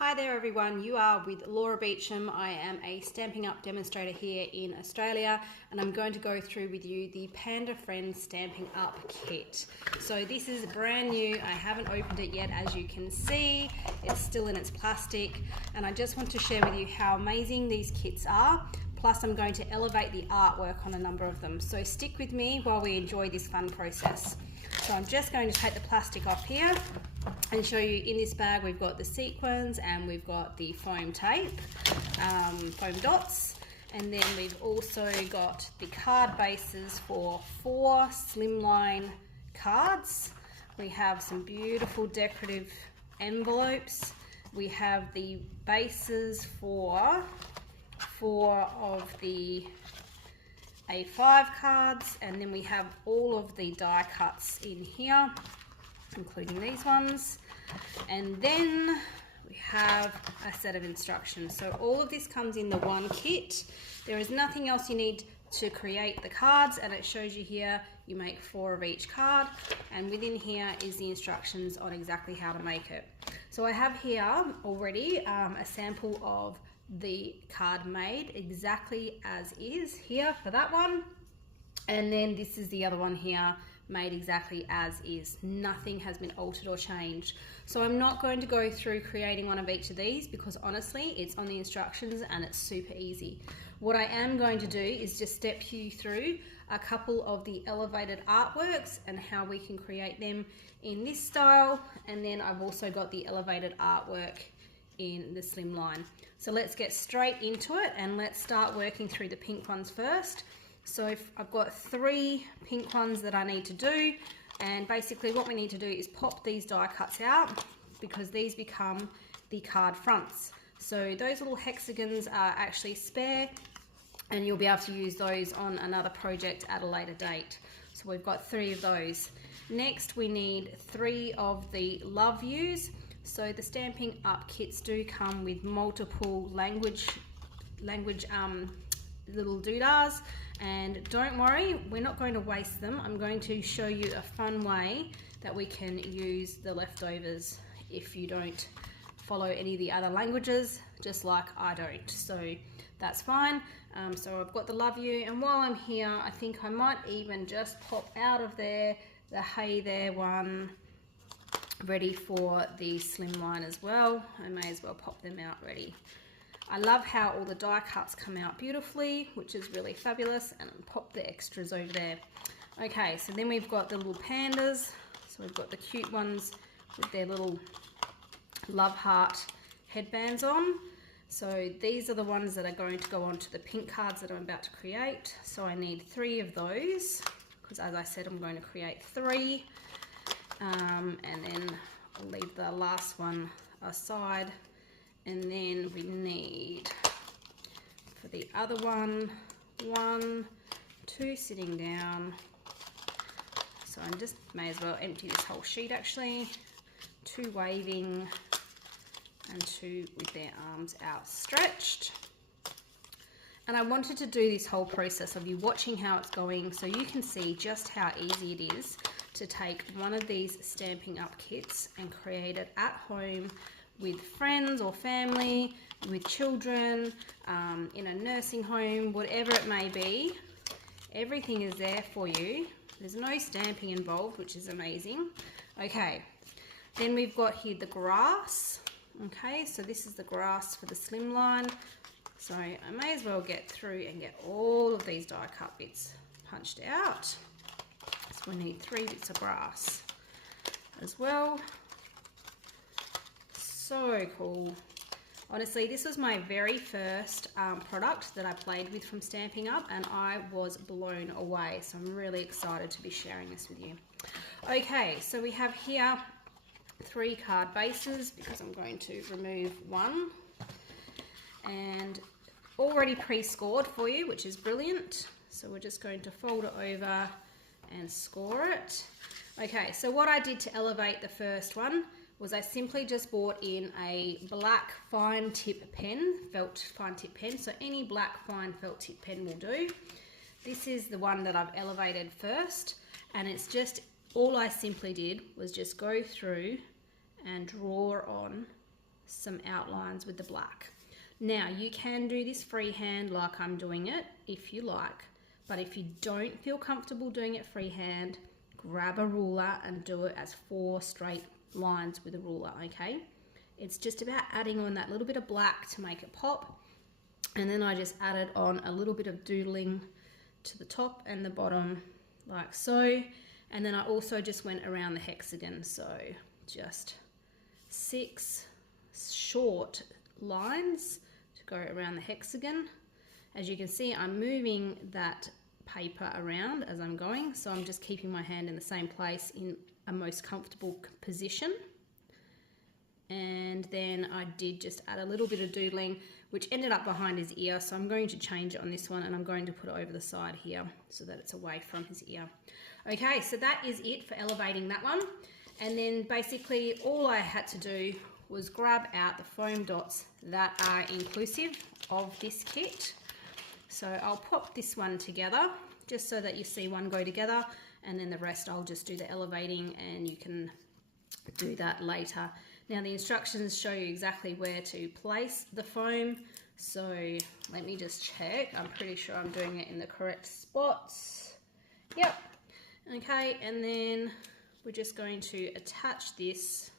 Hi there everyone, you are with Laura Beacham. I am a Stampin' Up demonstrator here in Australia and I'm going to go through with you the Panda Friends Stampin' Up kit. So this is brand new, I haven't opened it yet as you can see, it's still in its plastic and I just want to share with you how amazing these kits are. Plus I'm going to elevate the artwork on a number of them. So stick with me while we enjoy this fun process. So I'm just going to take the plastic off here and show you in this bag we've got the sequins and we've got the foam tape, foam dots, and then we've also got the card bases for 4 slimline cards. We have some beautiful decorative envelopes. We have the bases for 4 of the A5 cards, and then we have all of the die cuts in here, including these ones, and then we have a set of instructions. So all of this comes in the one kit. There is nothing else you need to create the cards, and it shows you here you make 4 of each card, and within here is the instructions on exactly how to make it. So I have here already a sample of the card made exactly as is here for that one, and then this is the other one here made exactly as is. Nothing has been altered or changed. So I'm not going to go through creating one of each of these because honestly it's on the instructions and it's super easy. What I am going to do is just step you through a couple of the elevated artworks and how we can create them in this style, and then I've also got the elevated artwork in the slimline. So let's get straight into it and let's start working through the pink ones first. So I've got 3 pink ones that I need to do, and basically what we need to do is pop these die cuts out because these become the card fronts. So those little hexagons are actually spare and you'll be able to use those on another project at a later date. So we've got 3 of those. Next we need 3 of the love yous. So the Stampin' Up kits do come with multiple language little doodahs, and don't worry, we're not going to waste them. I'm going to show you a fun way that we can use the leftovers if you don't follow any of the other languages, just like I don't, so that's fine. So I've got the love you, and while I'm here I think I might even just pop out of there the hey there one, ready for the slimline as well. I may as well pop them out ready. I love how all the die cuts come out beautifully, which is really fabulous, and I'll pop the extras over there. Okay, so then we've got the little pandas. So we've got the cute ones with their little love heart headbands on. So these are the ones that are going to go onto the pink cards that I'm about to create. So I need 3 of those because, as I said, I'm going to create 3. And then I'll leave the last one aside, and then we need for the other one 1, 2 sitting down. So I just may as well empty this whole sheet actually. 2 waving and 2 with their arms outstretched. And I wanted to do this whole process of you watching how it's going so you can see just how easy it is to take one of these Stampin' Up kits and create it at home with friends or family, with children, in a nursing home, whatever it may be. Everything is there for you. There's no stamping involved, which is amazing. Okay, then we've got here the grass. Okay, so this is the grass for the slimline. So I may as well get through and get all of these die cut bits punched out. So we need 3 bits of grass as well. So cool. Honestly, this was my very first product that I played with from Stampin' Up, and I was blown away. So I'm really excited to be sharing this with you. Okay, so we have here 3 card bases because I'm going to remove 1, and already pre-scored for you, which is brilliant. So we're just going to fold it over and score it. Okay, so what I did to elevate the first one was I simply just bought in a black fine tip pen, felt fine tip pen, so any black fine felt tip pen will do. This is the one that I've elevated first, and it's just, all I simply did was just go through and draw on some outlines with the black. Now you can do this freehand like I'm doing it if you like, but if you don't feel comfortable doing it freehand, grab a ruler and do it as 4 straight lines with a ruler, okay? It's just about adding on that little bit of black to make it pop. And then I just added on a little bit of doodling to the top and the bottom like so. And then I also just went around the hexagon. So just 6 short lines to go around the hexagon. As you can see, I'm moving that paper around as I'm going. So I'm just keeping my hand in the same place in a most comfortable position. And then I did just add a little bit of doodling, which ended up behind his ear. So I'm going to change it on this one, and I'm going to put it over the side here so that it's away from his ear. Okay, so that is it for elevating that one. And then basically all I had to do was grab out the foam dots that are inclusive of this kit. So I'll pop this one together just so that you see one go together, and then the rest I'll just do the elevating, and you can do that later. Now the instructions show you exactly where to place the foam, so let me just check. I'm pretty sure I'm doing it in the correct spots. Yep. Okay, and then we're just going to attach this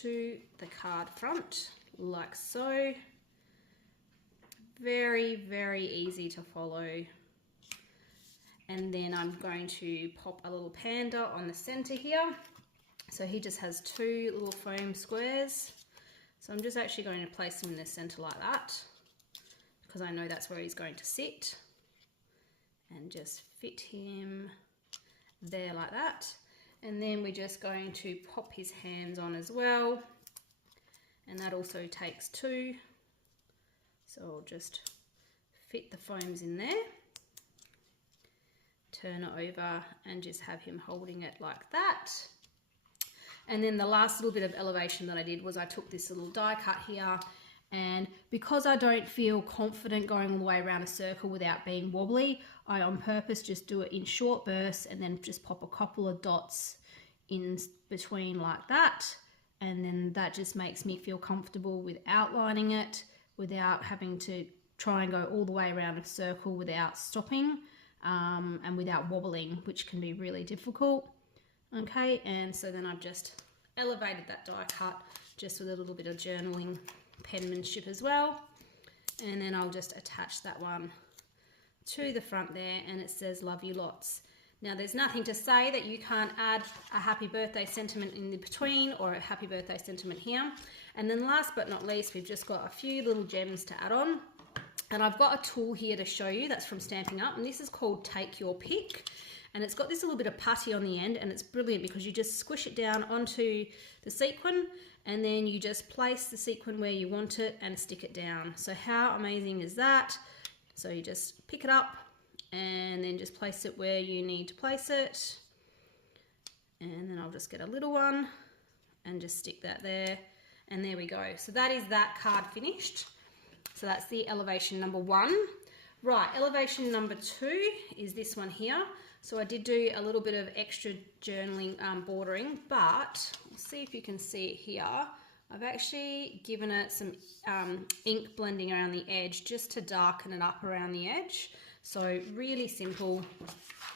to the card front like so. Very, very easy to follow. And then I'm going to pop a little panda on the center here. So he just has 2 little foam squares. So I'm just actually going to place him in the center like that, because I know that's where he's going to sit. And just fit him there like that. And then we're just going to pop his hands on as well. And that also takes 2. So I'll just fit the foams in there. Turn it over and just have him holding it like that. And then the last little bit of elevation that I did was I took this little die cut here, and because I don't feel confident going all the way around a circle without being wobbly, I on purpose just do it in short bursts and then just pop a couple of dots in between like that. And then that just makes me feel comfortable with outlining it without having to try and go all the way around a circle without stopping and without wobbling, which can be really difficult. Okay, and so then I've just elevated that die cut just with a little bit of journaling penmanship as well. And then I'll just attach that one to the front there, and it says love you lots. Now there's nothing to say that you can't add a happy birthday sentiment in the between or a happy birthday sentiment here. And then last but not least, we've just got a few little gems to add on. And I've got a tool here to show you that's from Stampin' Up, and this is called Take Your Pick. And it's got this little bit of putty on the end, and it's brilliant because you just squish it down onto the sequin, and then you just place the sequin where you want it and stick it down. So how amazing is that? So you just pick it up and then just place it where you need to place it. And then I'll just get a little one and just stick that there. And there we go. So that is that card finished. So that's the elevation number 1. Right, elevation number 2 is this one here. So I did do a little bit of extra journaling bordering, but we'll see if you can see it here. I've actually given it some ink blending around the edge just to darken it up around the edge. So really simple,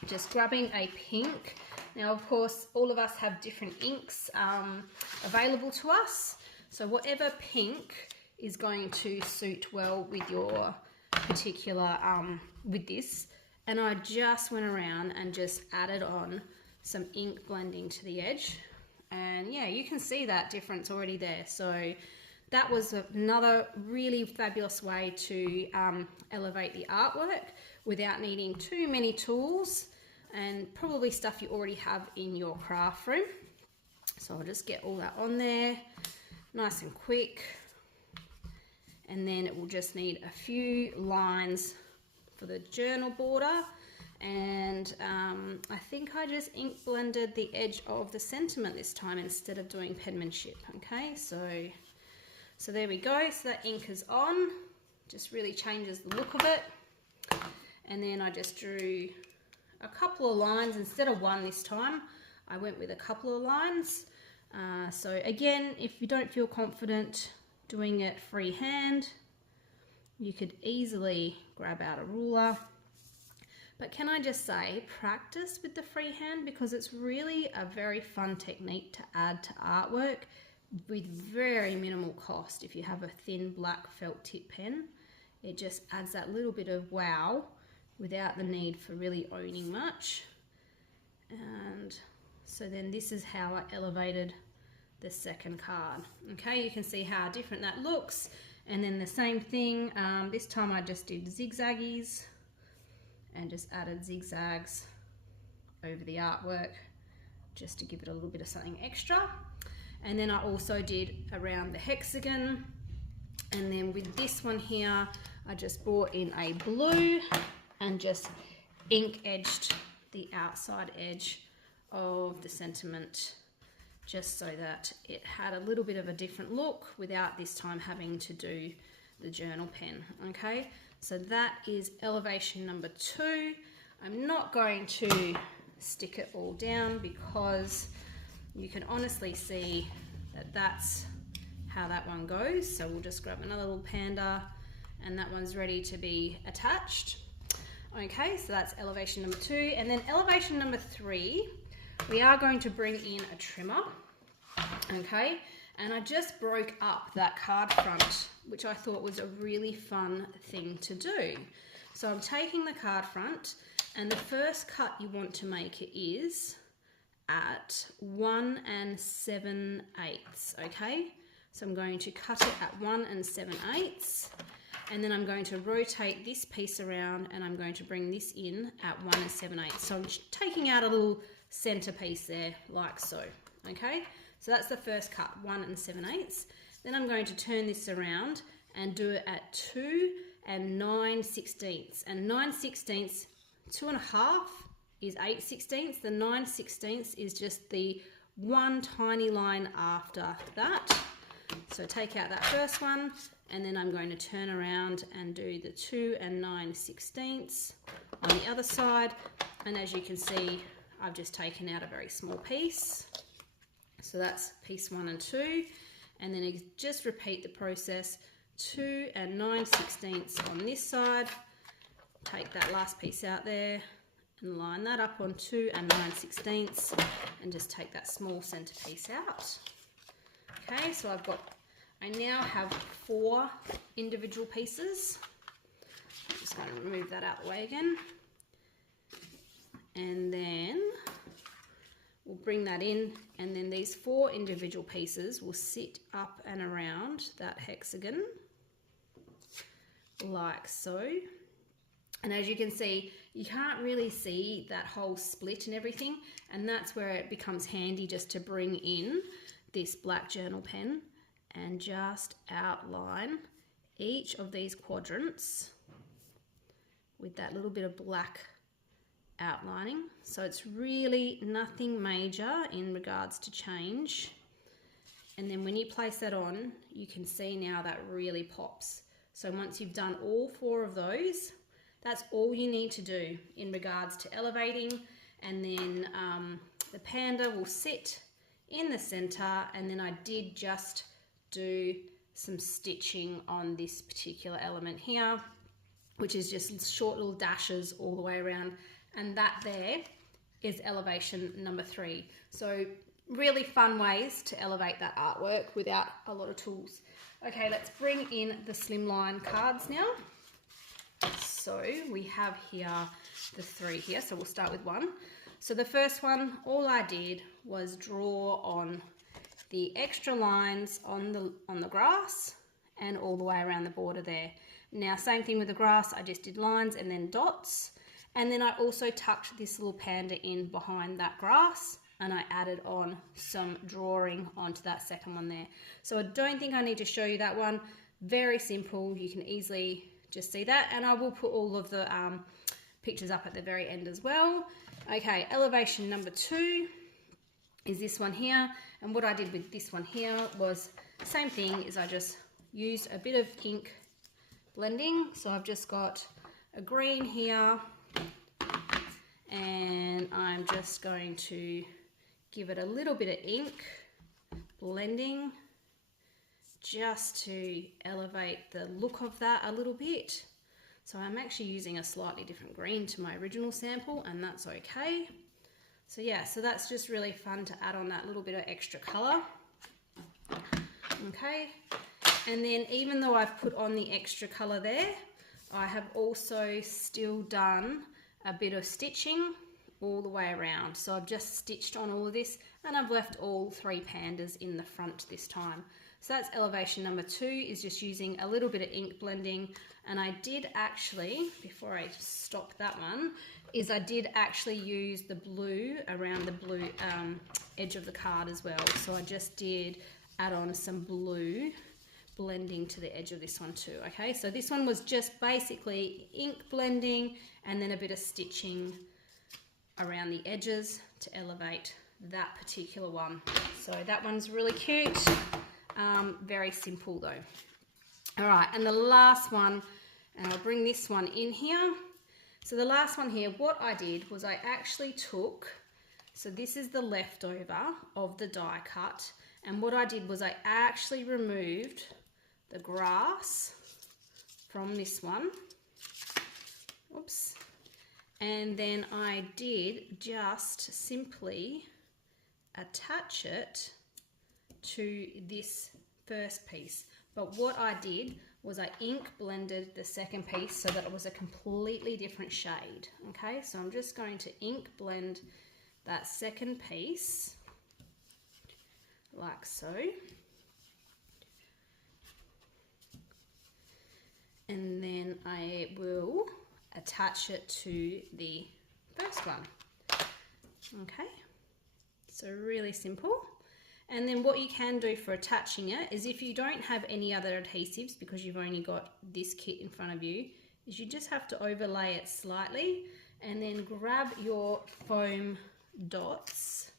just grabbing a pink. Now, of course, all of us have different inks available to us. So whatever pink is going to suit well with your particular, with this. And I just went around and just added on some ink blending to the edge. And yeah, you can see that difference already there. So that was another really fabulous way to elevate the artwork without needing too many tools, and probably stuff you already have in your craft room. So I'll just get all that on there, nice and quick. And then it will just need a few lines for the journal border, and I think I just ink blended the edge of the sentiment this time instead of doing penmanship. Okay, so there we go. So that ink is on, just really changes the look of it. And then I just drew a couple of lines instead of one this time. I went with a couple of lines. So again, if you don't feel confident doing it freehand, you could easily grab out a ruler. But can I just say, practice with the freehand, because it's really a very fun technique to add to artwork with very minimal cost. If you have a thin black felt tip pen, it just adds that little bit of wow without the need for really owning much. And so then this is how I elevated the second card. Okay, you can see how different that looks. And then the same thing, this time I just did zigzaggies and just added zigzags over the artwork just to give it a little bit of something extra. And then I also did around the hexagon. And then with this one here, I just brought in a blue and just ink edged the outside edge of the sentiment, just so that it had a little bit of a different look without this time having to do the journal pen. Okay, so that is elevation number 2. I'm not going to stick it all down because you can honestly see that that's how that one goes. So we'll just grab another little panda and that one's ready to be attached. Okay, so that's elevation number 2. And then elevation number 3, we are going to bring in a trimmer. Okay, and I just broke up that card front, which I thought was a really fun thing to do. So I'm taking the card front, and the first cut you want to make it is at 1 7/8, okay? So I'm going to cut it at 1 7/8, and then I'm going to rotate this piece around and I'm going to bring this in at 1 7/8. So I'm taking out a little center piece there, like so, okay? So that's the first cut, 1 7/8. Then I'm going to turn this around and do it at 2 9/16. And 9/16, 2.5 is 8/16. The 9/16 is just the one tiny line after that. So take out that first one, and then I'm going to turn around and do the 2 9/16 on the other side. And as you can see, I've just taken out a very small piece. So that's piece 1 and 2. And then just repeat the process, 2 9/16 on this side. Take that last piece out there and line that up on 2 9/16 and just take that small center piece out. Okay, so I now have 4 individual pieces. I'm just going to remove that out of the way again. And then we'll bring that in, and then these 4 individual pieces will sit up and around that hexagon, like so. And as you can see, you can't really see that whole split and everything, and that's where it becomes handy just to bring in this black journal pen and just outline each of these quadrants with that little bit of black outlining. So it's really nothing major in regards to change. And then when you place that on, you can see now that really pops. So once you've done all 4 of those, that's all you need to do in regards to elevating. And then the panda will sit in the center, and then I did just do some stitching on this particular element here, which is just short little dashes all the way around. And that there is elevation number 3. So really fun ways to elevate that artwork without a lot of tools. Okay, let's bring in the slimline cards now. So we have here the 3 here, so we'll start with 1. So the first one, all I did was draw on the extra lines on the grass and all the way around the border there. Now same thing with the grass, I just did lines and then dots. And then I also tucked this little panda in behind that grass, and I added on some drawing onto that second one there. So I don't think I need to show you that one. Very simple, you can easily just see that, and I will put all of the pictures up at the very end as well. Okay, elevation number 2 is this one here, and what I did with this one here was same thing, is I just used a bit of ink blending. So I've just got a green here, and I'm just going to give it a little bit of ink blending just to elevate the look of that a little bit. So I'm actually using a slightly different green to my original sample, and that's okay. So yeah, so that's just really fun to add on that little bit of extra color. Okay, and then even though I've put on the extra color there, I have also still done a bit of stitching all the way around. So I've just stitched on all of this, and I've left all 3 pandas in the front this time. So that's elevation number 2, is just using a little bit of ink blending. And I did actually, before I stop that one, is I did actually use the blue around the blue edge of the card as well. So I just did add on some blue blending to the edge of this one too. Okay, so this one was just basically ink blending and then a bit of stitching around the edges to elevate that particular one. So that one's really cute. Very simple though. All right, and the last one, and I'll bring this one in here. So the last one here, what I did was I actually took, so this is the leftover of the die cut, and what I did was I actually removed the grass from this one. Oops. And then I did just simply attach it to this first piece. But what I did was I ink blended the second piece so that it was a completely different shade. Okay, so I'm just going to ink blend that second piece like so. And then I will attach it to the first one. Okay, so really simple. And then what you can do for attaching it is, if you don't have any other adhesives because you've only got this kit in front of you, is you just have to overlay it slightly and then grab your foam dots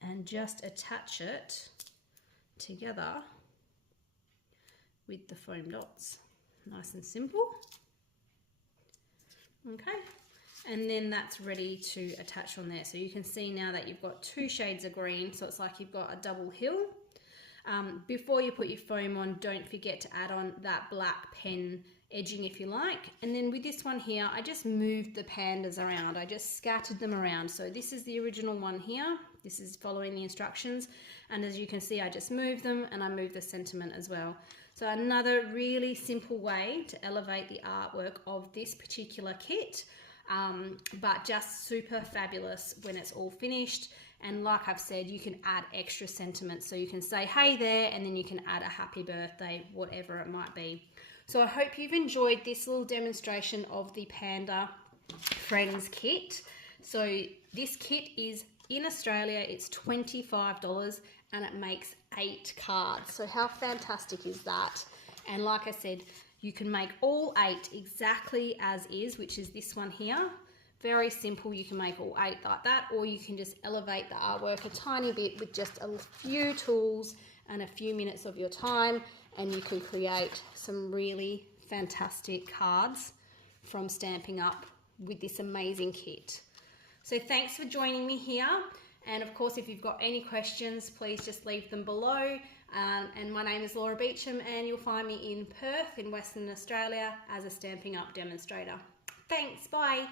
and just attach it together with the foam dots. Nice and simple. Okay, and then that's ready to attach on there. So you can see now that you've got 2 shades of green, so it's like you've got a double hill. Before you put your foam on, don't forget to add on that black pen edging if you like. And then with this one here, I just moved the pandas around. I just scattered them around. So this is the original one here. This is following the instructions. And as you can see, I just moved them, and I moved the sentiment as well. So another really simple way to elevate the artwork of this particular kit, but just super fabulous when it's all finished. And like I've said, you can add extra sentiments. So you can say, hey there, and then you can add a happy birthday, whatever it might be. So I hope you've enjoyed this little demonstration of the Panda Friends kit. So this kit is in Australia, it's $25, and it makes 8 cards. So how fantastic is that? And like I said, you can make all 8 exactly as is, which is this one here. Very simple. You can make all 8 like that, or you can just elevate the artwork a tiny bit with just a few tools and a few minutes of your time, and you can create some really fantastic cards from Stampin' Up with this amazing kit. So thanks for joining me here. And of course, if you've got any questions, please just leave them below. And my name is Laura Beacham, and you'll find me in Perth in Western Australia as a Stampin' Up demonstrator. Thanks, bye.